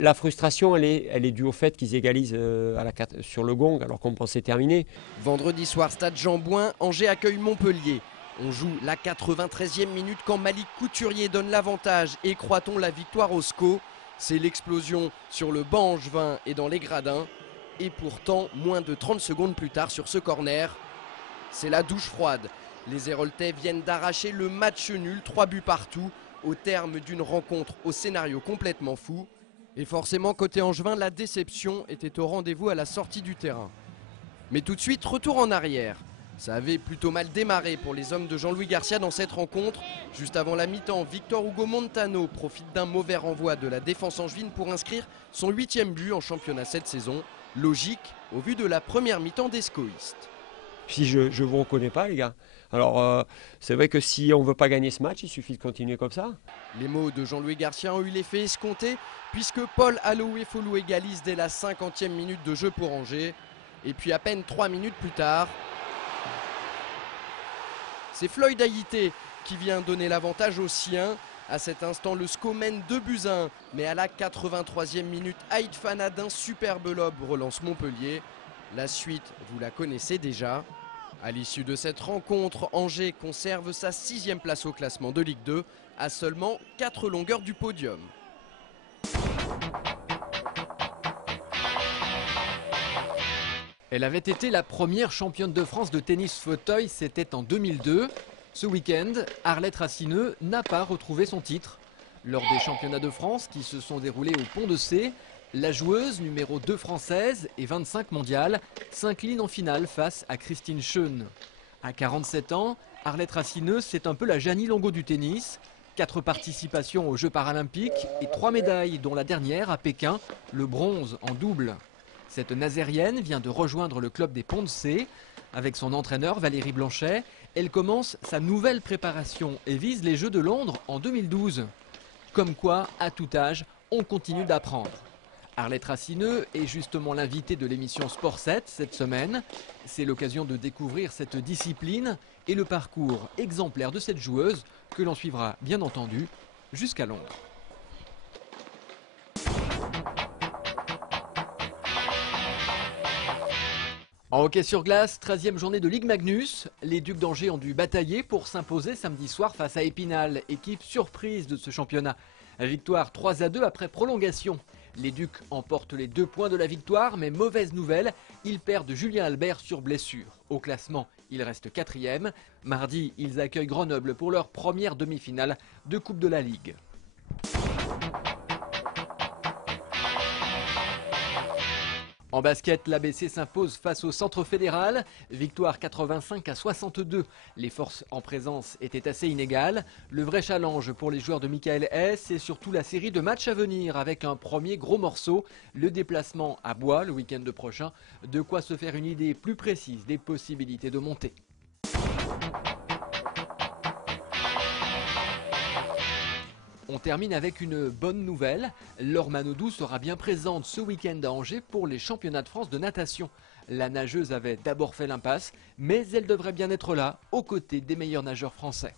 La frustration, elle est due au fait qu'ils égalisent sur le gong alors qu'on pensait terminer. Vendredi soir, stade Jean-Bouin, Angers accueille Montpellier. On joue la 93e minute quand Malik Couturier donne l'avantage et croit-on la victoire au SCO. C'est l'explosion sur le banc angevin et dans les gradins. Et pourtant, moins de 30 secondes plus tard sur ce corner, c'est la douche froide. Les Héroltais viennent d'arracher le match nul, 3 buts partout, au terme d'une rencontre au scénario complètement fou. Et forcément, côté angevin, la déception était au rendez-vous à la sortie du terrain. Mais tout de suite, retour en arrière. Ça avait plutôt mal démarré pour les hommes de Jean-Louis Garcia dans cette rencontre. Juste avant la mi-temps, Victor Hugo Montano profite d'un mauvais renvoi de la défense angevine pour inscrire son 8e but en championnat cette saison. Logique au vu de la première mi-temps des scoïstes. Si je ne vous reconnais pas, les gars. Alors, c'est vrai que si on ne veut pas gagner ce match, il suffit de continuer comme ça. Les mots de Jean-Louis Garcia ont eu l'effet escompté, puisque Paul Aloé-Folou égalise dès la 50e minute de jeu pour Angers. Et puis à peine 3 minutes plus tard, c'est Floyd Haïté qui vient donner l'avantage aux siens. À cet instant, le SCO mène 2-1. Mais à la 83e minute, Haït Fana d'un superbe lob relance Montpellier. La suite, vous la connaissez déjà. À l'issue de cette rencontre, Angers conserve sa 6e place au classement de Ligue 2 à seulement 4 longueurs du podium. Elle avait été la première championne de France de tennis fauteuil, c'était en 2002. Ce week-end, Arlette Racine n'a pas retrouvé son titre. Lors des championnats de France qui se sont déroulés au Pont de C, la joueuse numéro 2 française et 25 mondiale s'incline en finale face à Christine Schoen. À 47 ans, Arlette Racine, c'est un peu la Jeannie Longo du tennis. 4 participations aux Jeux paralympiques et 3 médailles, dont la dernière à Pékin, le bronze en double. Cette Nazérienne vient de rejoindre le club des Ponts de C. Avec son entraîneur Valérie Blanchet, elle commence sa nouvelle préparation et vise les Jeux de Londres en 2012. Comme quoi, à tout âge, on continue d'apprendre. Arlette Racine est justement l'invitée de l'émission Sport 7 cette semaine. C'est l'occasion de découvrir cette discipline et le parcours exemplaire de cette joueuse que l'on suivra bien entendu jusqu'à Londres. En hockey sur glace, 13e journée de Ligue Magnus. Les Ducs d'Angers ont dû batailler pour s'imposer samedi soir face à Épinal, équipe surprise de ce championnat. Victoire 3-2 après prolongation. Les Ducs emportent les 2 points de la victoire, mais mauvaise nouvelle, ils perdent Julien Albert sur blessure. Au classement, ils restent 4e. Mardi, ils accueillent Grenoble pour leur première demi-finale de Coupe de la Ligue. En basket, l'ABC s'impose face au Centre Fédéral. Victoire 85-62. Les forces en présence étaient assez inégales. Le vrai challenge pour les joueurs de Michael Hess, c'est surtout la série de matchs à venir avec un premier gros morceau, le déplacement à Bois le week-end prochain. De quoi se faire une idée plus précise des possibilités de montée. On termine avec une bonne nouvelle. Laure Manodou sera bien présente ce week-end à Angers pour les championnats de France de natation. La nageuse avait d'abord fait l'impasse, mais elle devrait bien être là, aux côtés des meilleurs nageurs français.